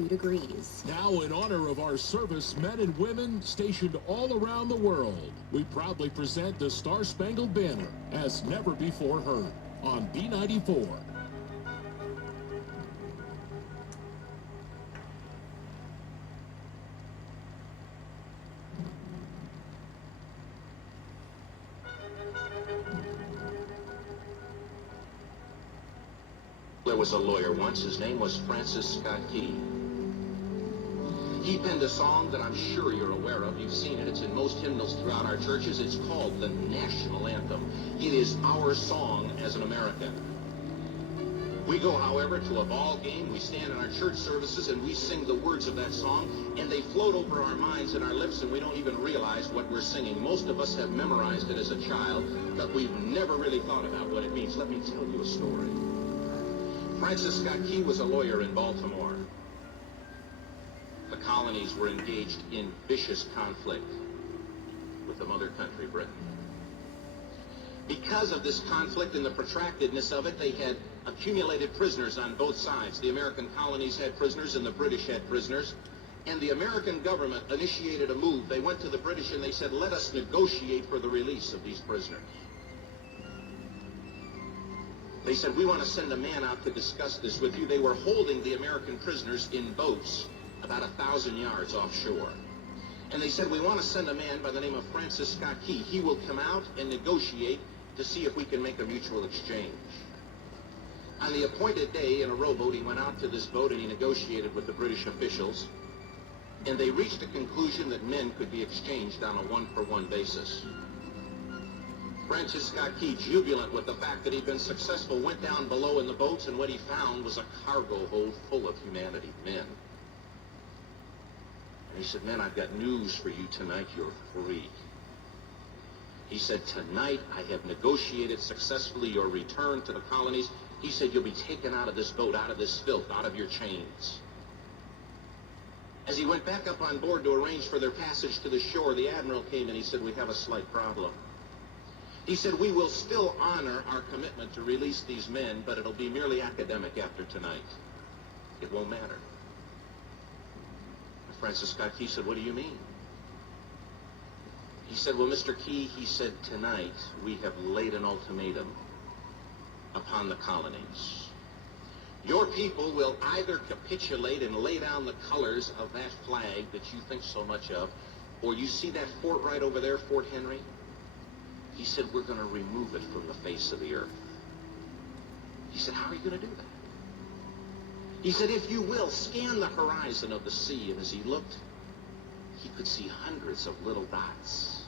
72 degrees. Now, in honor of our servicemen and women stationed all around the world, we proudly present the Star Spangled Banner as never before heard on B94. There was a lawyer once. His name was Francis Scott Key. He penned a song that I'm sure you're aware of. You've seen it. It's in most hymnals throughout our churches. It's called the National Anthem. It is our song as an American. We go, however, to a ball game. We stand in our church services and we sing the words of that song, and they float over our minds and our lips, and we don't even realize what we're singing. Most of us have memorized it as a child, but we've never really thought about what it means. Let me tell you a story. Francis Scott Key was a lawyer in Baltimore. The colonies were engaged in vicious conflict with the mother country, Britain. Because of this conflict and the protractedness of it, they had accumulated prisoners on both sides. The American colonies had prisoners and the British had prisoners. And the American government initiated a move. They went to the British and they said, let us negotiate for the release of these prisoners. They said, we want to send a man out to discuss this with you. They were holding the American prisoners in boats about 1,000 yards offshore. And they said, we want to send a man by the name of Francis Scott Key. He will come out and negotiate to see if we can make a mutual exchange. On the appointed day in a rowboat, he went out to this boat and he negotiated with the British officials. And they reached a conclusion that men could be exchanged on a one-for-one basis. Francis Scott Key, jubilant with the fact that he'd been successful, went down below in the boats, and what he found was a cargo hold full of humanity, men. And he said, men, I've got news for you tonight. You're free. He said, tonight I have negotiated successfully your return to the colonies. He said, you'll be taken out of this boat, out of this filth, out of your chains. As he went back up on board to arrange for their passage to the shore, the admiral came and he said, we have a slight problem. He said, we will still honor our commitment to release these men, but it'll be merely academic after tonight. It won't matter. And Francis Scott Key said, what do you mean? He said, well, Mr. Key, he said, tonight we have laid an ultimatum upon the colonies. Your people will either capitulate and lay down the colors of that flag that you think so much of, or you see that fort right over there, Fort Henry? He said, we're going to remove it from the face of the earth. He said, how are you going to do that? He said, if you will, scan the horizon of the sea. And as he looked, he could see hundreds of little dots.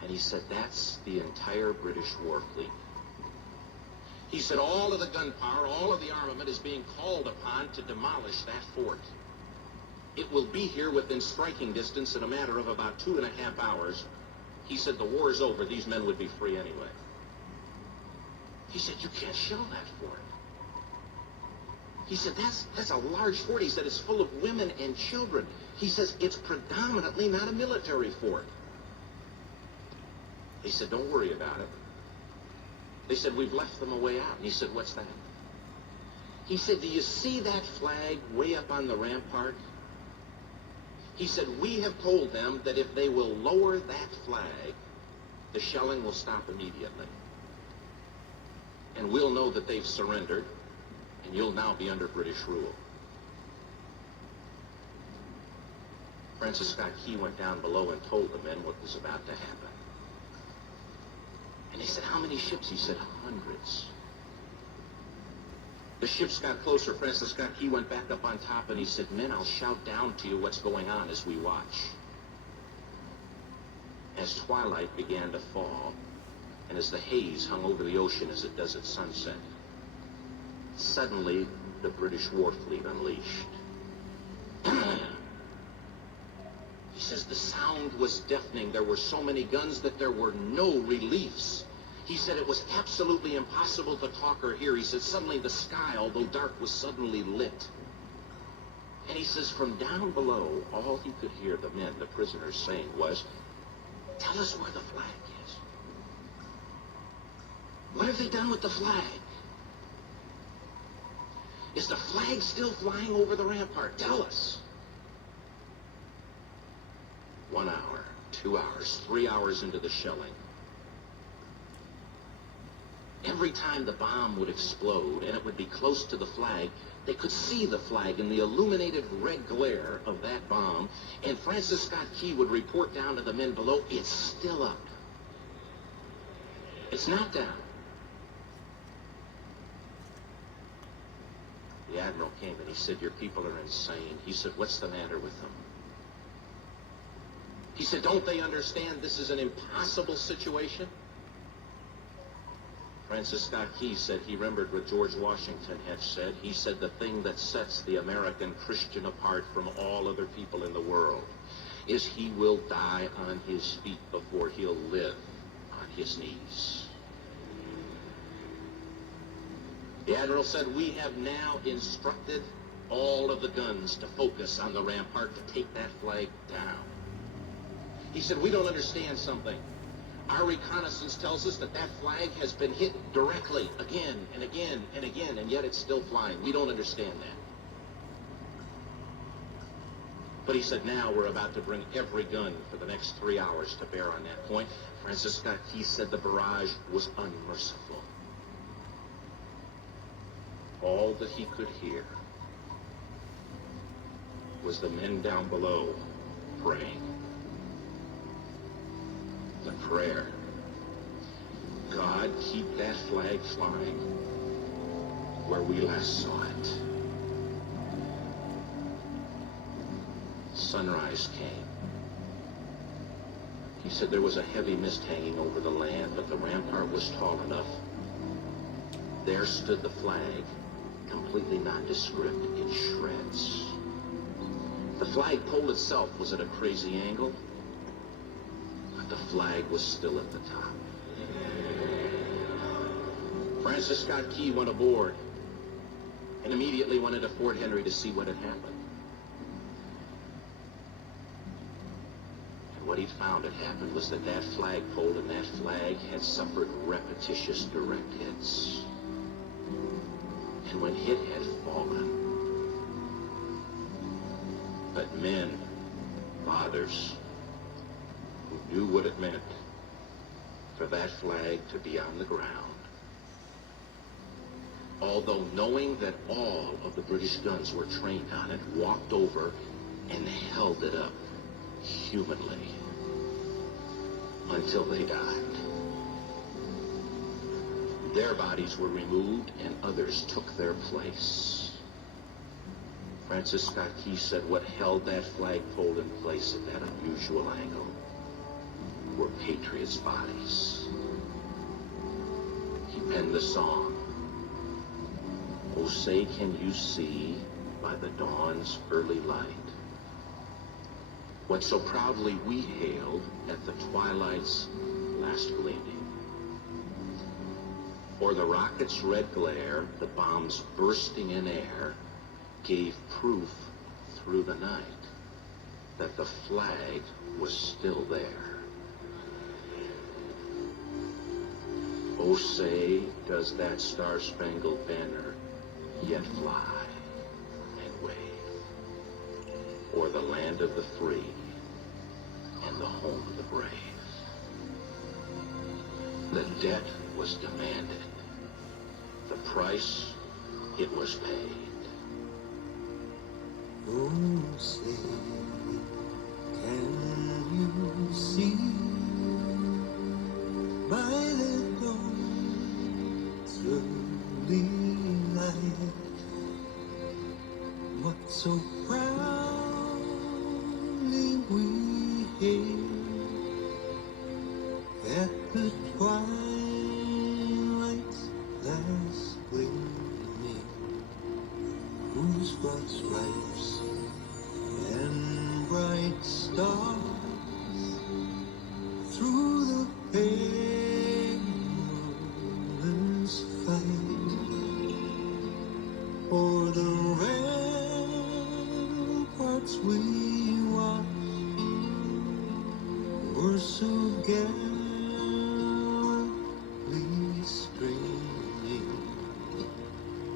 And he said, that's the entire British war fleet. He said, all of the gunpowder, all of the armament is being called upon to demolish that fort. It will be here within striking distance in a matter of about 2.5 hours. He said, the war is over. These men would be free anyway. He said, you can't shell that fort. He said, that's a large fort. He said, it's full of women and children. He says, it's predominantly not a military fort. He said, don't worry about it. They said, we've left them a way out. And he said, what's that? He said, do you see that flag way up on the rampart? He said, we have told them that if they will lower that flag, the shelling will stop immediately. And we'll know that they've surrendered, and you'll now be under British rule. Francis Scott Key went down below and told the men what was about to happen. And they said, how many ships? He said, hundreds. The ships got closer. Francis Scott Key went back up on top and he said, men, I'll shout down to you what's going on as we watch. As twilight began to fall, and as the haze hung over the ocean as it does at sunset, suddenly the British war fleet unleashed. He says the sound was deafening. There were so many guns that there were no reliefs. He said it was absolutely impossible to talk or hear. He said suddenly the sky, although dark, was suddenly lit. And he says from down below, all he could hear the men, the prisoners, saying was, tell us where the flag is. What have they done with the flag? Is the flag still flying over the rampart? Tell us. 1 hour, 2 hours, 3 hours into the shelling. Every time the bomb would explode and it would be close to the flag, they could see the flag in the illuminated red glare of that bomb, and Francis Scott Key would report down to the men below, it's still up. It's not down. The Admiral came and he said, your people are insane. He said, what's the matter with them? He said, don't they understand this is an impossible situation? Francis Scott Key said he remembered what George Washington had said. He said the thing that sets the American Christian apart from all other people in the world is he will die on his feet before he'll live on his knees. The Admiral said, we have now instructed all of the guns to focus on the rampart to take that flag down. He said, we don't understand something. Our reconnaissance tells us that that flag has been hit directly again and again and again, and yet it's still flying. We don't understand that. But he said, now we're about to bring every gun for the next 3 hours to bear on that point. Francis Scott Key said the barrage was unmerciful. All that he could hear was the men down below praying. The prayer, God, keep that flag flying where we last saw it. Sunrise came. He said there was a heavy mist hanging over the land, but the rampart was tall enough. There stood the flag, completely nondescript, in shreds. The flagpole itself was at a crazy angle, but the flag was still at the top. Francis Scott Key went aboard and immediately went into Fort Henry to see what had happened. And what he found had happened was that that flagpole and that flag had suffered repetitious direct hits. And when it had fallen, but men, fathers, who knew what it meant for that flag to be on the ground, although knowing that all of the British guns were trained on it, walked over and held it up humanly until they died. Their bodies were removed and others took their place. Francis Scott Key said what held that flagpole in place at that unusual angle were patriots' bodies. He penned the song, "Oh, say can you see by the dawn's early light what so proudly we hailed at the twilight's last gleaming? Or the rocket's red glare, the bombs bursting in air, gave proof through the night that the flag was still there. Oh, say, does that star-spangled banner yet fly and wave o'er the land of the free and the home of the brave? The debt was demanded. The price, it was paid." Oh, say, can you see by the dawn's early light what so proudly we hailed at the twilight's last gleaming, whose broad stripes and bright stars through the perilous fight o'er the ramparts we watched were so gallantly streaming,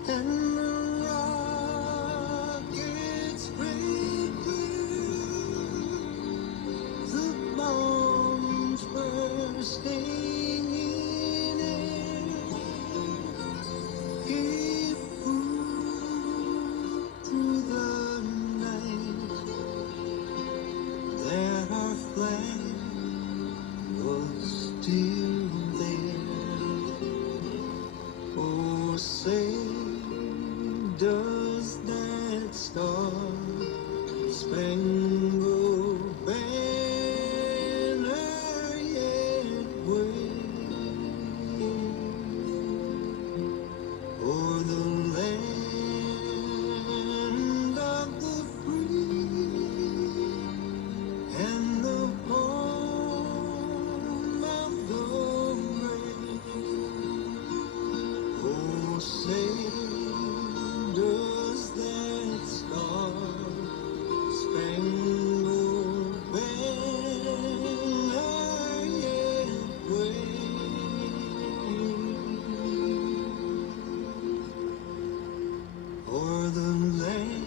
and the Spangled banner yet wave o'er the land of the free and the home of the brave. Oh, say does that star-spangled banner yet wave o'er the land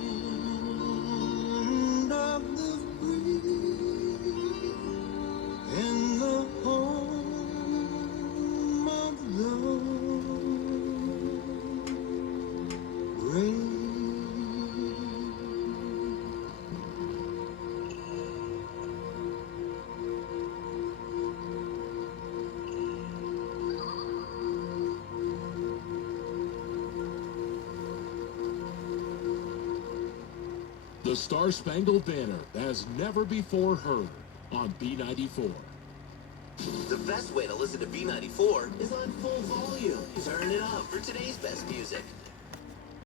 of the free and the home of the brave? The Star-Spangled Banner as never before heard on B94. The best way to listen to B94 is on full volume. Turn it up for today's best music.